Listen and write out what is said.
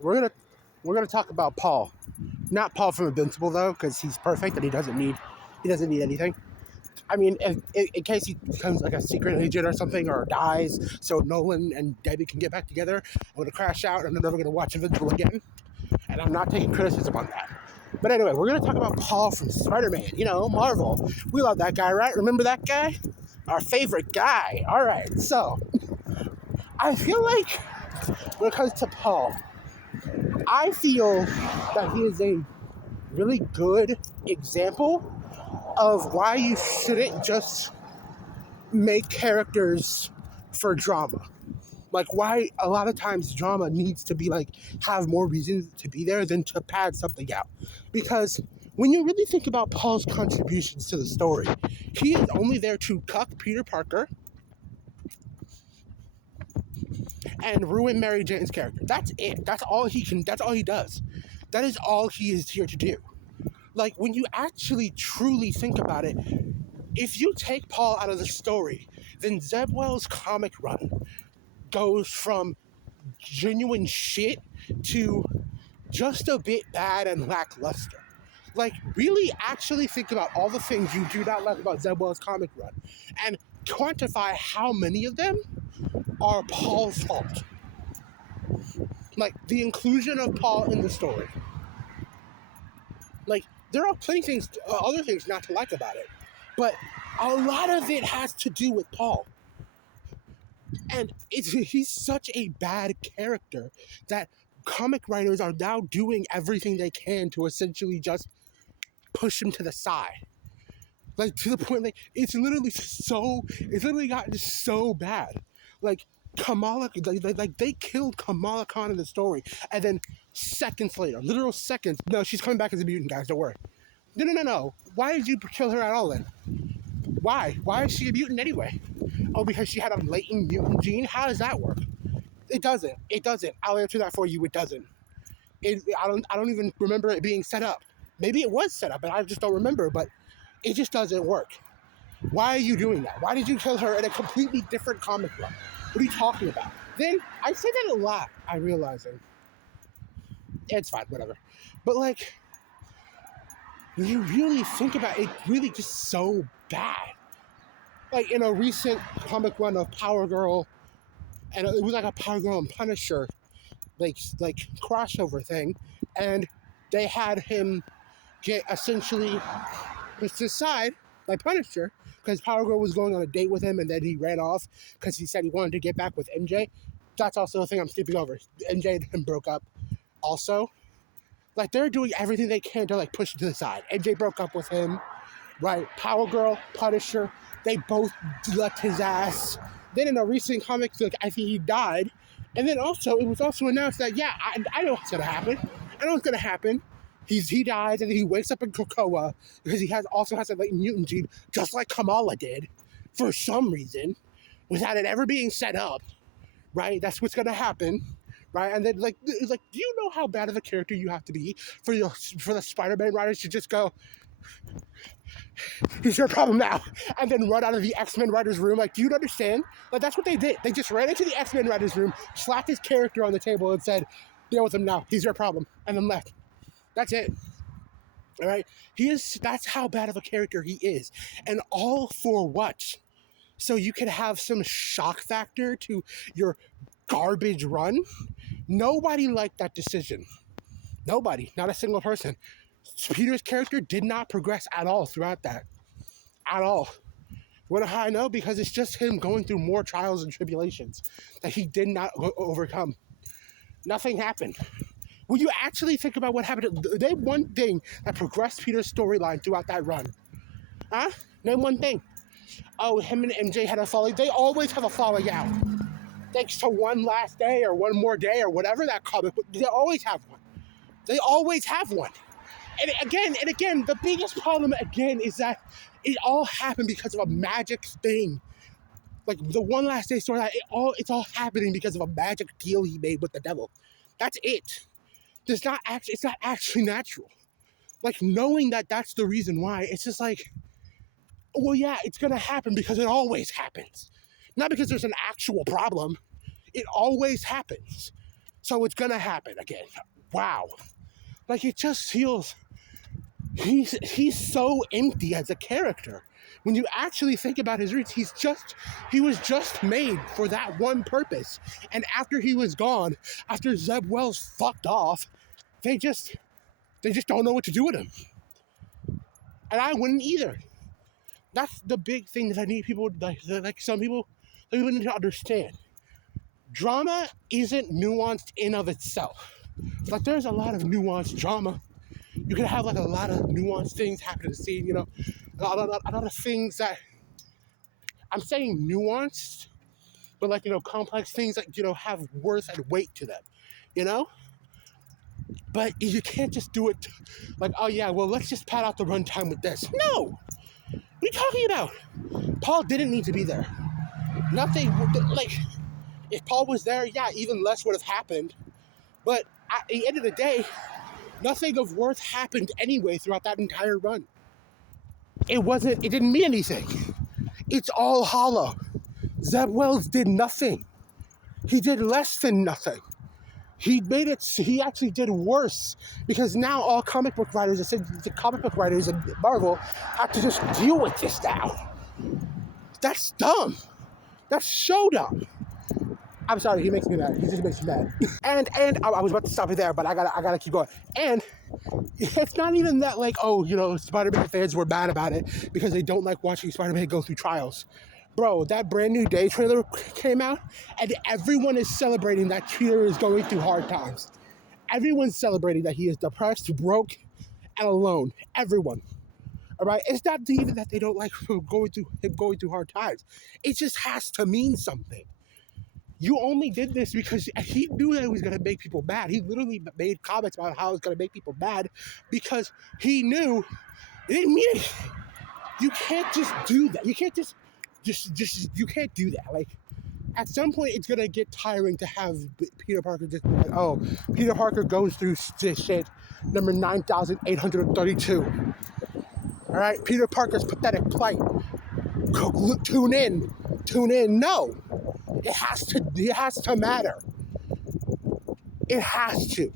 we're gonna we're gonna talk about Paul, not Paul from Invincible though, because he's perfect and he doesn't need anything. I mean, in case he becomes like a secret agent or something or dies, so Nolan and Debbie can get back together, I'm gonna crash out and I'm never gonna watch Invincible again. And I'm not taking criticism on that. But anyway, we're gonna talk about Paul from Spider-Man. You know, Marvel. We love that guy, right? Remember that guy? Our favorite guy. All right. So I feel like when it comes to Paul, I feel that he is a really good example of why you shouldn't just make characters for drama. Like why a lot of times drama needs to be like have more reasons to be there than to pad something out. Because when you really think about Paul's contributions to the story, he is only there to cuck Peter Parker and ruin Mary Jane's character. That's it. That's all he does. That is all he is here to do. Like when you actually truly think about it, if you take Paul out of the story, then Zeb Wells' comic run goes from genuine shit to just a bit bad and lackluster. Like, really actually think about all the things you do not like about Zeb Wells' comic run and quantify how many of them are Paul's fault. Like, the inclusion of Paul in the story. Like, there are plenty of things, other things not to like about it, but a lot of it has to do with Paul. And he's such a bad character that comic writers are now doing everything they can to essentially just push him to the side. Like to the point, like it's literally gotten so bad. Like Kamala, like they killed Kamala Khan in the story, and then seconds later, literal seconds, no, she's coming back as a mutant, guys. Don't worry. No. Why did you kill her at all then? Why? Why is she a mutant anyway? Oh, because she had a latent mutant gene? How does that work? It doesn't. It doesn't. I'll answer that for you. It doesn't. I don't even remember it being set up. Maybe it was set up, and I just don't remember, but it just doesn't work. Why are you doing that? Why did you kill her in a completely different comic run? What are you talking about? Then, I say that a lot, I realize it. It's fine, whatever. But, like, when you really think about it, it's really just so bad. Like, in a recent comic run of Power Girl, and it was like a Power Girl and Punisher, like crossover thing, and they had him get essentially pushed aside by Punisher because Power Girl was going on a date with him and then he ran off because he said he wanted to get back with MJ. That's also the thing I'm skipping over. MJ and him broke up also. Like they're doing everything they can to like push him to the side. MJ broke up with him, right? Power Girl, Punisher, they both left his ass. Then in a recent comic, like, I think he died. And then also, it was also announced that, yeah, I know what's going to happen. I know what's going to happen. He dies and then he wakes up in Krakoa because he also has a latent mutant gene, just like Kamala did, for some reason, without it ever being set up, right? That's what's going to happen, right? And then, like, do you know how bad of a character you have to be for the Spider-Man writers to just go, he's your problem now, and then run out of the X-Men writers' room? Like, do you understand? Like, that's what they did. They just ran into the X-Men writers' room, slapped his character on the table, and said, deal with him now. He's your problem, and then left. That's it. All right? That's how bad of a character he is. And all for what? So you can have some shock factor to your garbage run? Nobody liked that decision. Nobody. Not a single person. Peter's character did not progress at all throughout that. At all. What do I know? Because it's just him going through more trials and tribulations that he did not overcome. Nothing happened. When you actually think about what happened, name one thing that progressed Peter's storyline throughout that run. Huh? Name one thing. Oh, him and MJ had a falling. They always have a falling out. Thanks to one last day or one more day or whatever that comic, they always have one. They always have one. And again, the biggest problem again is that it all happened because of a magic thing. Like the one last day story, it's all happening because of a magic deal he made with the devil. That's it. It's not actually natural. Like knowing that that's the reason why, it's just like, well, yeah, it's gonna happen because it always happens. Not because there's an actual problem. It always happens. So it's gonna happen again. Wow. Like it just feels he's so empty as a character. When you actually think about his roots, he was just made for that one purpose. And after he was gone, after Zeb Wells fucked off, they just don't know what to do with him. And I wouldn't either. That's the big thing that I need people like some people need to understand. Drama isn't nuanced in of itself. Like there's a lot of nuanced drama. You can have like a lot of nuanced things happen in the scene, you know, a lot of things that I'm saying nuanced, but like, you know, complex things that, you know, have worth and weight to them, you know? But you can't just do it like, oh yeah, well, let's just pad out the runtime with this. No! What are you talking about? Paul didn't need to be there. Nothing, like, if Paul was there, yeah, even less would have happened. But at the end of the day, nothing of worth happened anyway throughout that entire run. It didn't mean anything. It's all hollow. Zeb Wells did nothing. He did less than nothing. He actually did worse because now all comic book writers, the comic book writers in Marvel have to just deal with this now. That's dumb. That's so dumb. I'm sorry, he makes me mad. He just makes me mad. and I was about to stop it there, but I gotta keep going. And it's not even that like, oh, you know, Spider-Man fans were mad about it because they don't like watching Spider-Man go through trials. Bro, that Brand New Day trailer came out, and everyone is celebrating that Peter is going through hard times. Everyone's celebrating that he is depressed, broke, and alone. Everyone. All right? It's not even that they don't like going through hard times. It just has to mean something. You only did this because he knew that it was going to make people mad. He literally made comments about how it was going to make people mad because he knew it didn't mean anything. You can't just do that. You can't just you can't do that. Like, at some point, it's going to get tiring to have Peter Parker just be like, oh, Peter Parker goes through this shit, number 9,832. All right? Peter Parker's pathetic plight. Tune in. No. It has to matter. It has to.